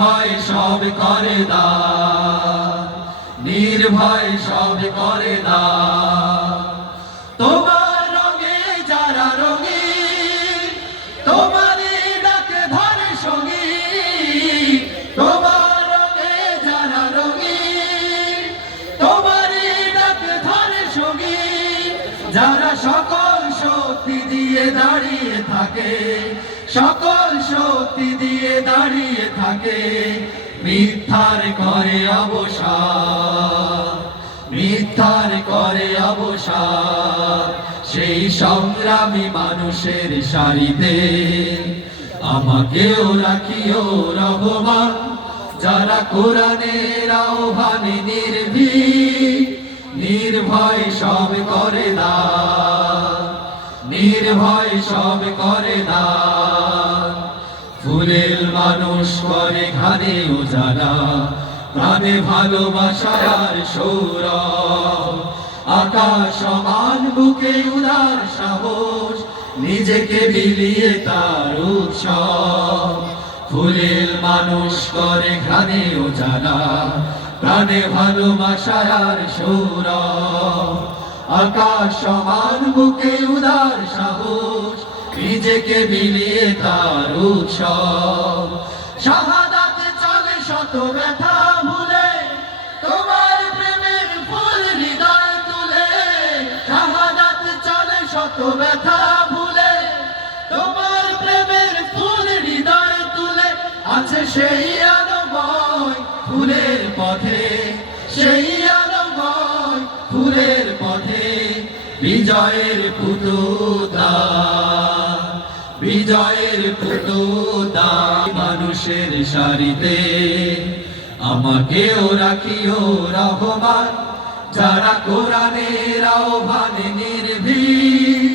নির্ভয় সব করে দা। নির্ভয় সব করে দা। তোমার রঙে যারা রঙে তোমার ডাকে ধরে সঙ্গী তোমার রঙে যারা রঙে তোমার ডাকে ধরে সঙ্গী যারা সকল শক্তি দিয়ে দাঁড়িয়ে থাকে, সকল শক্তি দিয়ে দাঁড়িয়ে থাকে মিথ্যার করে অবসাদ, মিথ্যার করে অবসাদ। সেই সংগ্রামী মানুষের সারিতে আমাকেও রাখিও রহমান। যারা কোরআনের আহ্বানে নির্ভীক, নির্ভয় সব করে না নির্ভয় সব করে ফুলের মানুষ করে ও যারা প্রাণে ভালোবাসার সৌর আকাশ সমান, বুকে উদার সাহস, নিজেকে বিলিয়ে তার উৎসব। ফুলের মানুষ করে ঘানে যারা প্রাণে ভালোবাসার সৌর আকাশ সমান, বুকে উদার সাহস, নিজেকে বিলিয়ে তার উৎসব। শাহাদাতে চলে শত ব্যথা ভুলে, তোমার প্রেমের ফুল হৃদয় তুলে, শাহাদাত চলে শত ব্যথা ভুলে, তোমার প্রেমের ফুল হৃদয় তুলে, আছে সেই আলোময় ফুলের পথে, সেই আলোময় ফুলের পথে, বিজয়ের পুতুদা বিজয়ের পুতুদা মানুষের সারিতে। আমাকেও রাখিও রহমান, যারা কোরআনের আহ্বানে নির্ভীক,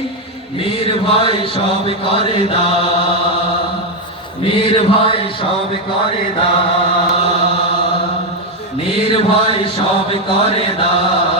নির্ভয় সব করে দা। নির্ভয় সব করে দা। নির্ভয় সব করে দা।